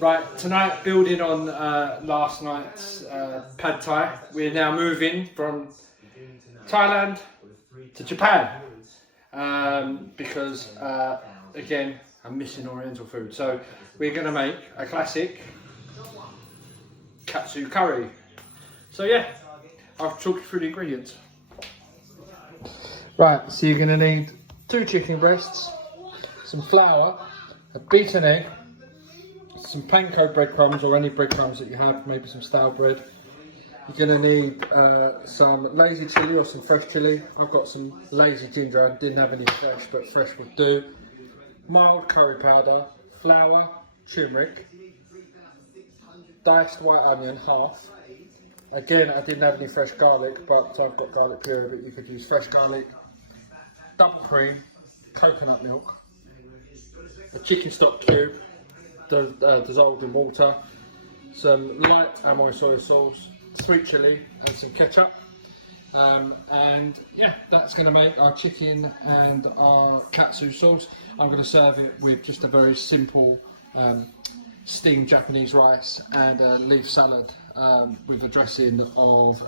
Right, tonight, building on last night's pad thai, we're now moving from Thailand to Japan because, again, I'm missing Oriental food. So we're going to make a classic Katsu curry. So yeah, I'll talk you through the ingredients. Right, so you're going to need 2 chicken breasts, some flour, a beaten egg, some panko breadcrumbs or any breadcrumbs that you have, maybe some stale bread. You're going to need some lazy chilli or some fresh chilli. I've got some lazy ginger, I didn't have any fresh, but fresh would do. Mild curry powder, flour, turmeric, diced white onion, half. Again, I didn't have any fresh garlic, but I've got garlic puree, but you could use fresh garlic. Double cream, coconut milk, a chicken stock cube, dissolved in water, some light Amoy soy sauce, sweet chilli and some ketchup. And yeah, that's going to make our chicken and our katsu sauce. I'm going to serve it with just a very simple steamed Japanese rice and a leaf salad with a dressing of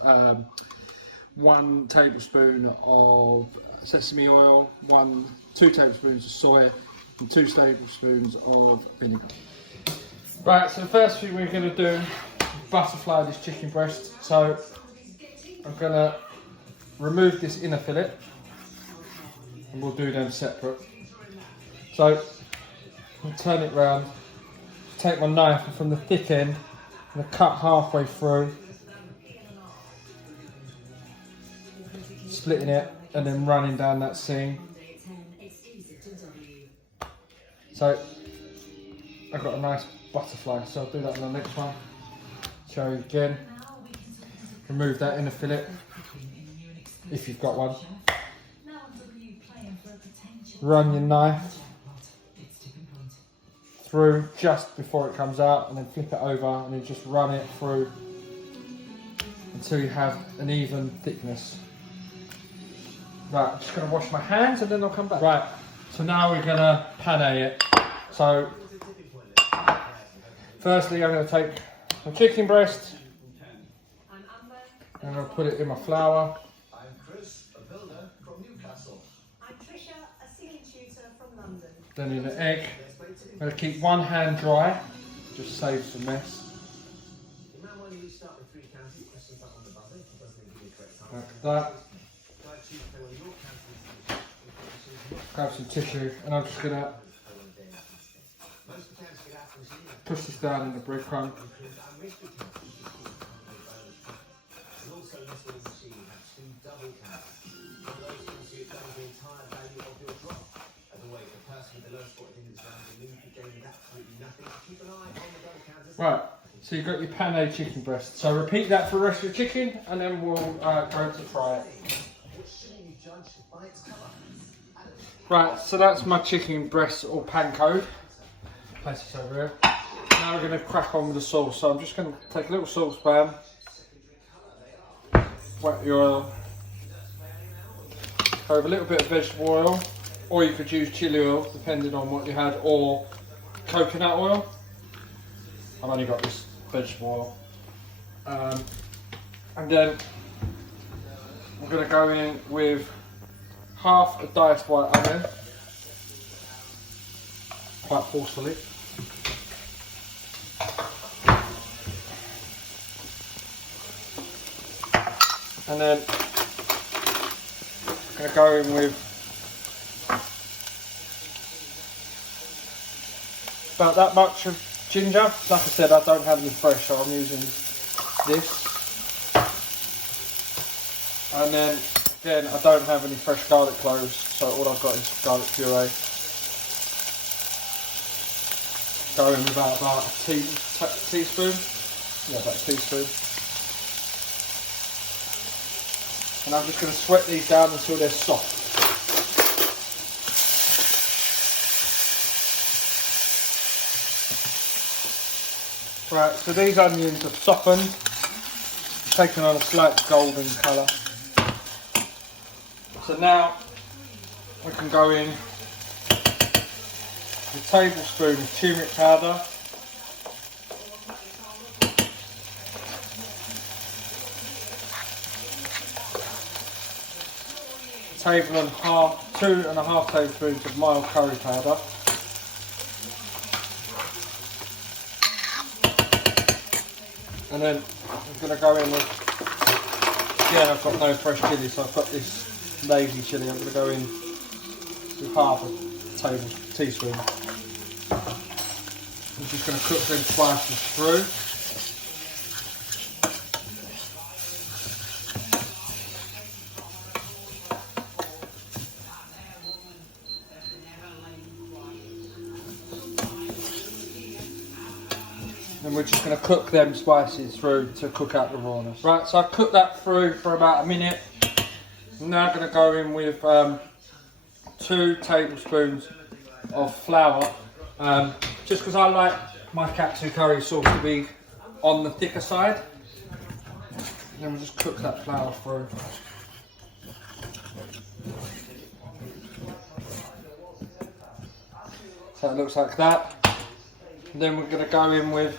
1 tablespoon of sesame oil, 2 tablespoons of soy and 2 tablespoons of vinegar. Right, so the first thing we're going to do is butterfly this chicken breast. So I'm going to remove this inner fillet and we'll do them separate. So I'll turn it round, take my knife and from the thick end I'm going to cut halfway through, splitting it and then running down that seam. So I've got a nice butterfly, so I'll do that on the next one. Show you again. Remove that inner fillet, if you've got one. Run your knife through just before it comes out and then flip it over and then just run it through until you have an even thickness. Right, I'm just going to wash my hands and then I'll come back. Right, so now we're going to pane it. So firstly, I'm going to take my chicken breast and I'll put it in my flour. I'm Chris, a builder from Newcastle. I'm Trisha, a ceiling tutor from London. Then in the egg, I'm going to keep one hand dry, just saves some mess. Like that. Grab some tissue and I'm just going to push this down in the breadcrumb. Right, so you've got your pane chicken breast. So repeat that for the rest of the chicken and then we'll go to fry it. Right, so that's my chicken breast or panko. Place this over here. Now we're going to crack on with the sauce. So I'm just going to take a little saucepan, wet your oil, go with a little bit of vegetable oil, or you could use chili oil depending on what you had, or coconut oil. I've only got this vegetable oil. And then I'm going to go in with half a diced white onion, quite forcefully. And then I'm going to go in with about that much of ginger. Like I said, I don't have any fresh, so I'm using this. And then again, I don't have any fresh garlic cloves, so all I've got is garlic puree. Go in with about a teaspoon. Yeah, about a teaspoon. And I'm just going to sweat these down until they're soft. Right, so these onions have softened, taken on a slight golden colour. So now we can go in with a tablespoon of turmeric powder, 2.5 tablespoons of mild curry powder. And then I'm going to go in with, again I've got no fresh chilli, so I've got this lazy chilli. I'm going to go in with half a teaspoon. I'm just going to cook them spices through. And we're just going to cook them spices through to cook out the rawness. Right, so I've cooked that through for about a minute. I'm now going to go in with 2 tablespoons of flour. Just because I like my katsu curry sauce to be on the thicker side. And then we'll just cook that flour through. So it looks like that. And then we're going to go in with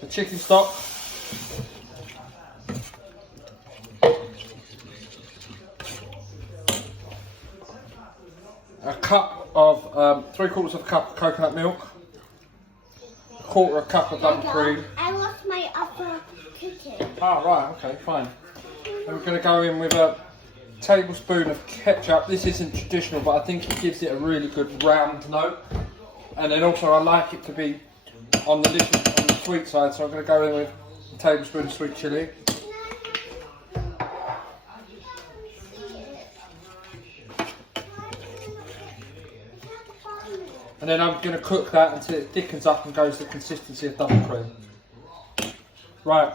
the chicken stock. A cup of 3/4 of a cup of coconut milk. 1/4 cup of double cream. I lost my upper cooking. Ah, right, okay, fine. And we're going to go in with a tablespoon of ketchup. This isn't traditional, but I think it gives it a really good round note. And then also I like it to be on the sweet side, so I'm going to go in with a tablespoon of sweet chilli. And then I'm going to cook that until it thickens up and goes to the consistency of double cream. Right,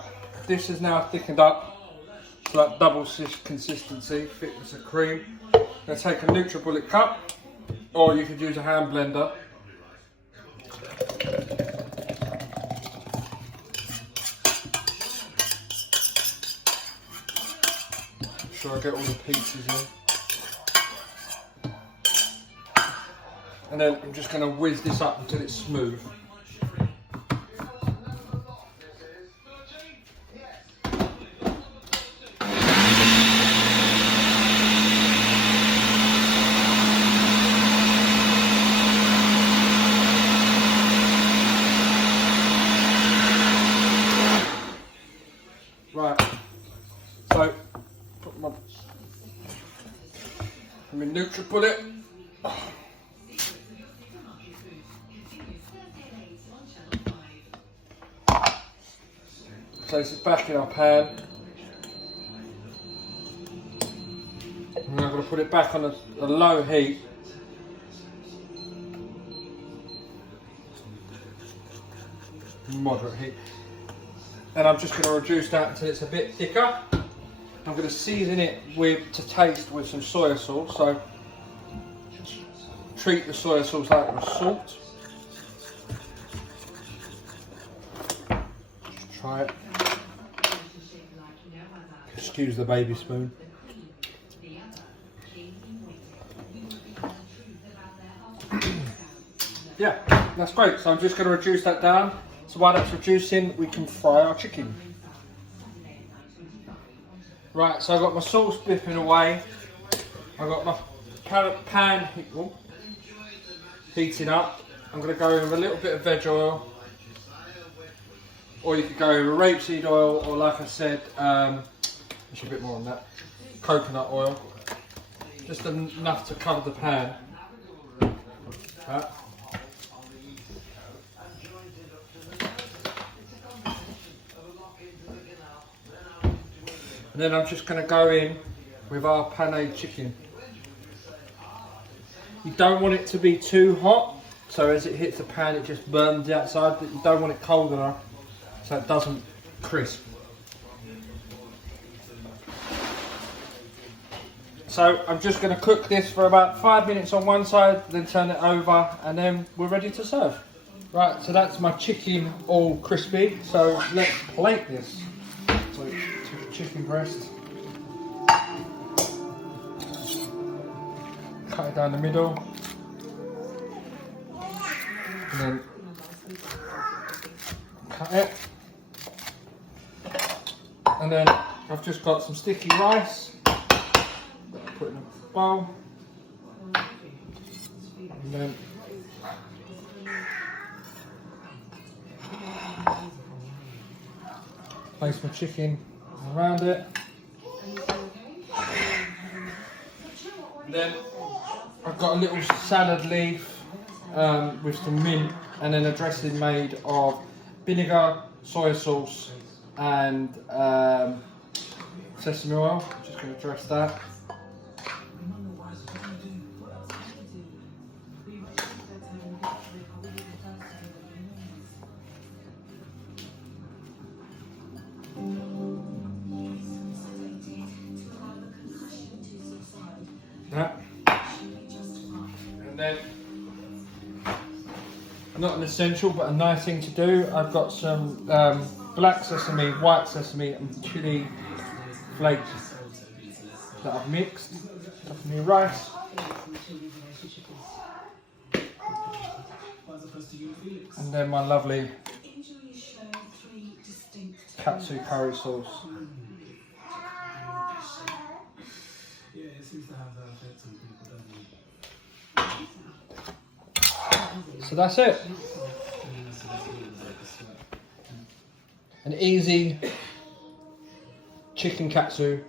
this is now thickened up to that double consistency, thickness of cream. I'm going to take a NutriBullet cup, or you could use a hand blender. Make sure I get all the pieces in. And then I'm just going to whiz this up until it's smooth. Right, so put my NutriBullet. Place it back in our pan. And I'm going to put it back on a low heat. Moderate heat. And I'm just going to reduce that until it's a bit thicker. I'm going to season it to taste with some soy sauce. So treat the soy sauce like it was salt. Just try it. Excuse the baby spoon. Yeah, that's great. So I'm just going to reduce that down. So while that's reducing, we can fry our chicken. Right, so I've got my sauce bipping away. I've got my pan heating up. I'm going to go in with a little bit of veg oil. Or you could go in with rapeseed oil, or like I said, actually a bit more on that, coconut oil. Just enough to cover the pan. Right. And then I'm just going to go in with our penne chicken. You don't want it to be too hot, so as it hits the pan it just burns the outside, but you don't want it cold enough so it doesn't crisp. So I'm just going to cook this for about 5 minutes on one side, then turn it over, and then we're ready to serve. Right, so that's my chicken all crispy, so let's plate this. So take a chicken breast, cut it down the middle, and then cut it. And then I've just got some sticky rice. Put bowl. And then place my chicken around it. Then I've got a little salad leaf with some mint and then a dressing made of vinegar, soy sauce and sesame oil. I'm just going to dress that. That. And then, not an essential but a nice thing to do, I've got some black sesame, white sesame and chili flakes that I've mixed up in my rice. And then my lovely Katsu curry sauce. So that's it. An easy chicken katsu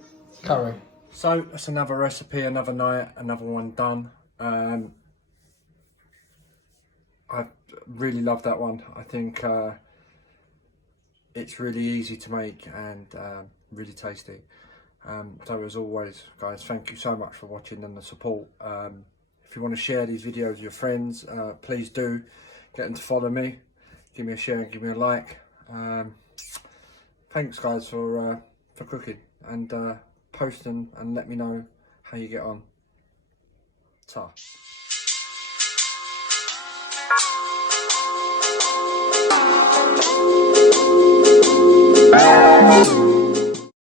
curry. So that's another recipe, another night, another one done. I really love that one. I think it's really easy to make and really tasty. So as always, guys, thank you so much for watching and the support. If you want to share these videos with your friends, please do. Get them to follow me. Give me a share and give me a like. Thanks, guys, for cooking and posting and let me know how you get on. Ta.